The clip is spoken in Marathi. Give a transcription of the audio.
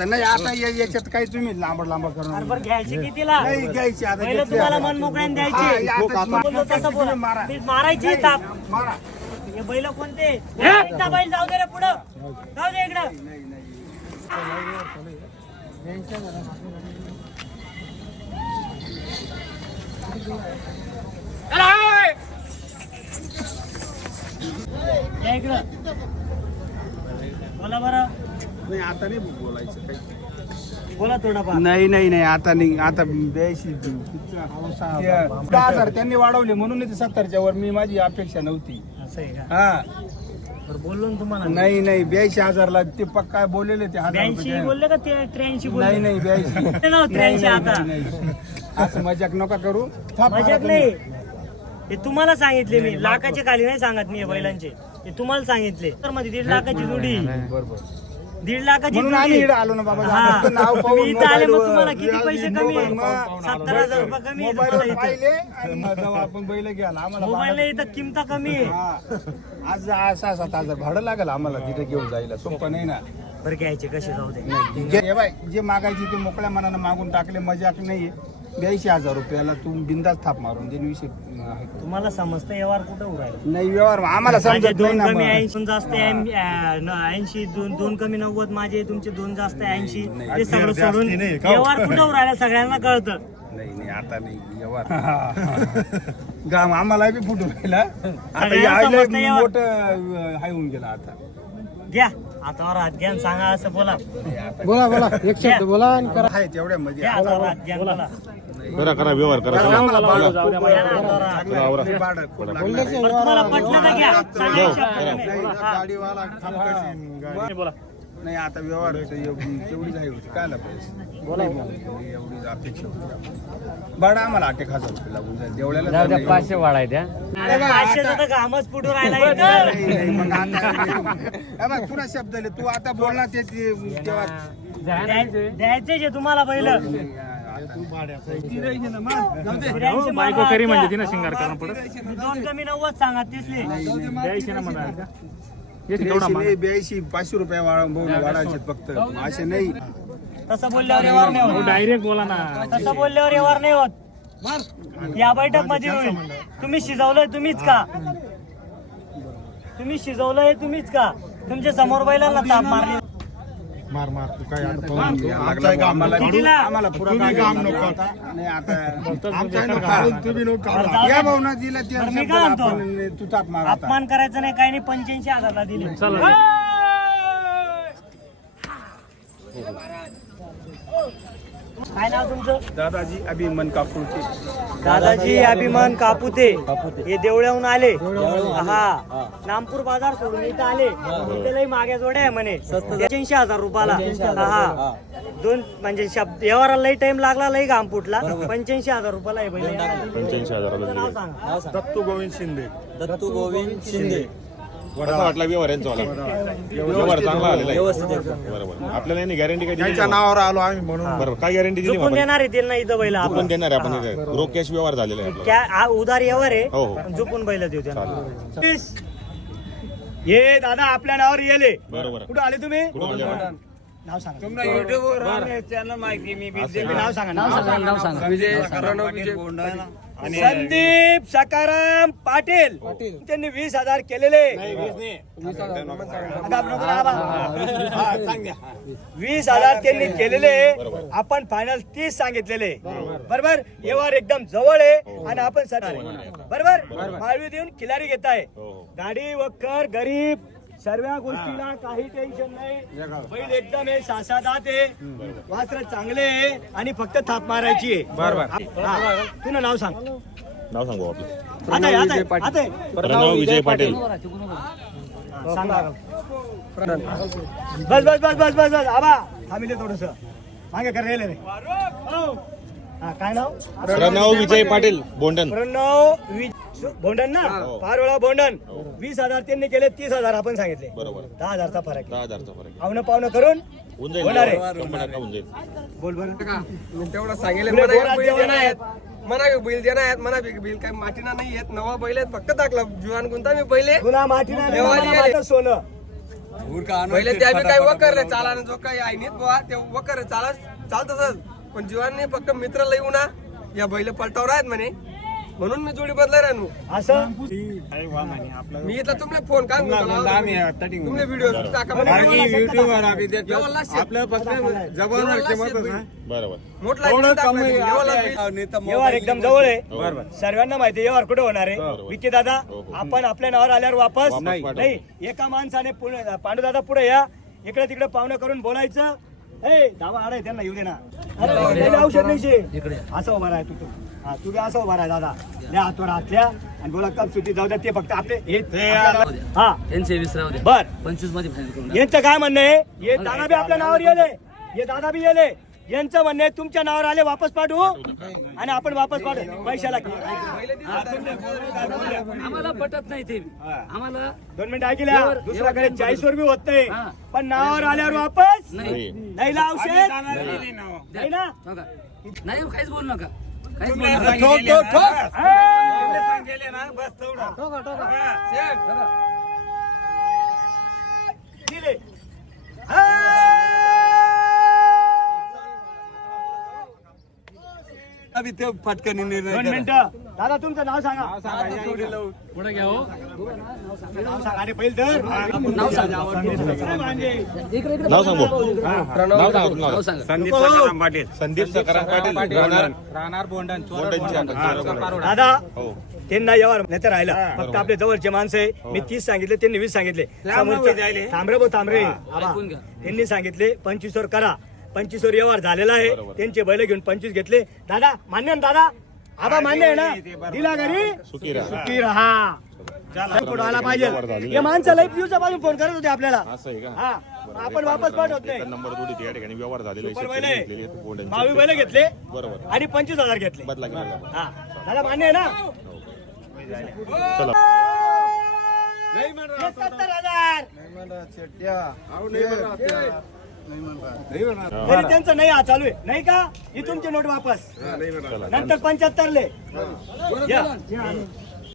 नाही आता या- याच्यात काही तुम्ही लांबड लांबड करून घ्यायची कितीला नाही घ्यायची आता पहिलं घेतली तुम्हाला आता. मन मोकळ्याने हा, द्यायची. या आता बोलतो तुम्ही तसं बोला. मारा. मी मारायची नाही, ताप. मारा. हे बैल कोणते? एकटा बैल जाऊ दे रे पुढं. जाऊ दे इकडं. या इकडं. बोला बरं. नाही आता नाही बोलायचं काही. बोला थोडंफार नाही नाही नाही आता नाही आता ब्याऐंशी दहा हजार त्यांनी वाढवले म्हणून ते सत्तरच्या वर मी माझी अपेक्षा नव्हती. असं आहे का? हा. बोललो ना तुम्हाला. नाही नाही ब्याऐंशी हजारला ते पक्का बोललेले ते हजार ब्याऐंशी. बोलले का ते त्र्याऐंशी नाही बोलले? नाही ब्याऐंशी. त्र्याऐंशी नाही, आता. नाही. असं मजाक नका करू. मजाक. नाही. हे तुम्हाला सांगितले मी. लाखाचे खाली नाही सांगत मी बैलांचे. हे तुम्हाला सांगितले. तर मध्ये दीड लाखाची जोडी. बरोबर. दीड लाखाची म्हणून आम्ही जोडी इकडे आलो ना बाबा हा. आपलं नाव तुम्ही पाहून इथं आले मग तुम्हाला किती पैसे कमी आहे? सत्तर हजार रुपये कमी आहे मोबाईलवर तुम्हाला इथं. पाहिले आणि मग जेव्हा आपण बैल घ्यायला आम्हाला मोबाईल भाडं- इथं किमता कमी आहे हा. आज सहा सात हजार भाडं लागेल आम्हाला तिथे घेऊन जायला सोपं नाही ना बरं घ्यायचे कसे जाऊ दे हे बाय जे मागायचे ते मोकळ्या मनानं मागून टाकले मजाक नाही ब्याऐंशी हजार रुपयाला तू बिंदास थाप मारून देईन विषय. तुम्हाला समजतं व्यवहार कुठं उरायला नाही व्यवहार आम्हाला माझे समजत नाही दोन ना कमी मग. ऐंशी दोन जास्त ऐंशी दोन दोन कमी नव्वद माझे तुमचे दोन जास्त ऐंशी. ते सगळं सोडून व्यवहार कुठं उरायला सगळ्यांना कळतं. नाही नाही आता नाही व्यवहार. गाम आम्हाला बी फुटून राहिला. आता सगळ्यांना यायला समजतं व्यवहार. मोठं हाय होऊन गेला आता. घ्या हातावर हात घ्या आणि सांगा असं बोला. बोला बोला एक शब्द बोला आणि करा. आहे घ्या हातावर हात घ्या आणि बोला. करा करा व्यवहार करा तुम्हाला पटलं घ्या. नाही, आता व्यवहार तेवढीच आहे होती. काय एवढीच अपेक्षा होती. भाडं आम्हाला आठ एक हजार रुपये लागून जाईल. देवळ्याला पाचशे वाढाय द्या. अरे पाचशेचं तर घामच फुटून राहिला इथं. नाही, नाही, मग आता बघ, तुला शब्द तू आता बोलणार ते ते- तेव्हा तुम्हाला पहिलं. बायको करी म्हणजे तिनं शिंगार करा पुढे दोन कमी नव्वद सांगा तिसले द्यायची ना नाही ब्याऐंशी पाचशे रुपये वाढायचे फक्त असे नाही तसं बोलल्यावर व्यवहार नाही होत डायरेक्ट बोला ना तसं बोलल्यावर व्यवहार नाही होत या बैठकमध्ये होईल तुम्ही शिजवलंय तुम्हीच का? तुम्ही शिजवलंय तुम्हीच का? तुमच्यासमोर बैलांना ताप मारली आमचा आम्हाला कितीला? आम्हाला पुरा काम नको नाही आता बरं, जाऊ या दे. भावना दिला ते बरं, मी शब्द काय म्हणतो? आपण तू ताप मार आता. अपमान करायचं नाही काही नाही पंच्याऐंशी हजारला दिले. काय नाव तुमचं? दादाजी अभिमन दादाजी अभिमान कापुते. हे देवळ्याहून आले. हा. नामपूर बाजार सोडून इथं आले. इथे लई मागे जोड्या आहे म्हणे. पंच्याऐंशी हजार रुपयाला. हा दोन म्हणजे शब्द व्यवहाराला लई टाइम लागला लई घाम फुटला. पंच्याऐंशी हजार रुपयाला आहे. पंच्याऐंशी नाव सांगा. दत्तू गोविंद शिंदे. दत्तू गोविंद शिंदे. कसा वाटला व्यवहार यांचा वाला. व्यवहार चांगला आलेला आहे. बरोबर. आपल्याला यांनी गॅरंटी काय दिली नाही? नावावर आलो आम्ही म्हणून. बरोबर. काय गॅरंटी दिली आपण? देणार आहे ना इथं बैल आपण आपण. देणार आहे आपण इथे. रोख कॅश व्यवहार झालेला आहे आपला. क्या आ- उधार व्यवहार आहे. हो, हो. पण झुकून बैल देऊ. हे दादा आपल्या नावावर येले. बरोबर. कुठं आले तुम्ही? नाव सांगा. असं. नाव सांगा. नाव सांगा. नाव सांगा. संदीप सकाराम पाटील. त्यांनी वीस हजार केलेले. आता आपण आबा. वीस हजार त्यांनी केलेले. आपण फायनल तीस सांगितलेले. बरोबर. व्यवहार एकदम जवळ आहे आणि आपण सर बरोबर? माळवी देऊन खिलारी घेत आहे हो, हो. गाडी वक्कर गरीब. सर्व गोष्टीला काही टेन्शन नाही. बैल एकदम आहे सासादात आहे. वास्त्र चांगले आहे आणि फक्त थाप मारायची आहे. बरोबर तुला नाव सांग. नाव सांगू आपलं. आता आहे, आता. प्रणव विजय पाटील. सांगा. बस बस बस बस बस बस. आबा थांबिले थोडस. मागे कर रे. हो. हा काय नाव? प्रणव विजय पाटील. बोंडन. प्रणव भोंडन ना? हो. पारोळा भोंडन वीस हजार त्यांनी केले तीस हजार आपण सांगितले. बरोबर. दहा हजारचा फरक दहा हजारचा फरक आहे. पावणं पावणं करून होऊन जाईल. होणार आहे. होऊन जाईल? बोल बरं तेवढं सांगितलं पुढे मना बोरात बैल जेवण देणार आहे. आहेत. मना बैल देणार आहेत. मना बैल काय माटीना नाही आहेत. नवा बैल आहेत. फक्त टाकला. जुवान कोणता मी पहिले. तुला माठी नाही. देवाली मला आले. माहितं सोनं. पहिले त्या बी काही वकर चाला जो काही आहे नाही बुवा ते वकर चाला चालतच पण जीवाने फक्त मित्र लई ना या बैल पलटावर आहेत म्हणे. म्हणून मी जोडी बदलाय राहू असं? मी इथं तुमले फोन काय तुमले व्हिडिओ टाका आपलं फक्त बरोबर. मोठला व्यवहार एकदम जवळ आहे. सर्वांना माहिती व्यवहार कुठे होणार आहे. विकी दादा हो, हो. आपण आपल्या नावावर आल्यावर वापस नाही. एका माणसाने पुढे पांडू दादा पुढे या. इकडे तिकडे पाहुणं करून बोलायचं. आडा आहे त्यांना येऊ दे ना. अरे, त्याला औषध नाही शे. असं उभा राहा तू तू. हा तू बी असं उभा राहा दादा. हातवर हातल्या आणि बोला कप सुट्टी. जाऊ द्या ते फक्त आपले. हे बर. पंचवीसमध्ये यांचं काय म्हणणं आहे? हे दादा बी आपल्या नावावर गेले हे दादा बी गेले यांचं म्हणणं आहे तुमच्या नावावर आले वापस पाठवू? आणि आपण वापस पाठवू पैशाला आम्हाला पटत नाही ते. आम्हाला दोन मिनिटं ऐकल्या? दुसऱ्याकडे चाळीस वर बी होत नाही. पण नावावर आल्यावर वापस? नाही. ना औषध? नाही ना? बघा. नाही काहीच बोलू नका. काहीच बोलू नका. दिले. फटकनी दोन मिनिटं। दादा तुमचं नाव सांगा। पुढे घ्या हो. नाव सांगा. आणि पहिलं तर? नाव सांगा. म्हणजे? नाव सांग? भाऊ. नाव सांग आपलं नाव. नाव. सांगा. संदीप सकाराम पाटील. संदीप सकाराम पाटील राहणार. दादा हो. त्यांना यावर नाही तर राहिला फक्त आपले जवळचे माणसं आहे. मी तीस सांगितले त्यांनी वीस सांगितले. समोरचे- थांबरे भाऊ थांबरे. आबा. त्यांनी सांगितले पंचवीस वर करा. पंचवीस वर व्यवहार झालेला आहे. त्यांचे बैल घेऊन पंचवीस घेतले. दादा मान्य ना दादा? आबा मान्य आहे ना? दिला घरी? सुखी राहा. सुखी राहा. फोन आला पाहिजे. हे माणसं लई दिवसापासून फोन करत होते आपल्याला. हा. आपण वापस पाठवत नाही. नंबर जोडी या ठिकाणी व्यवहार झालेला आहे. सुपर शेतकरी बैल घेतले. बरोबर. आणि पंचवीस हजार घेतले. बदला. हा. दादा मान्य आहे ना? चला सत्तर हजार. तरी त्यांचं नाही हा चालू आहे. नाही का? ही तुमची नोट वापस. नंतर पंच्याहत्तर ले या.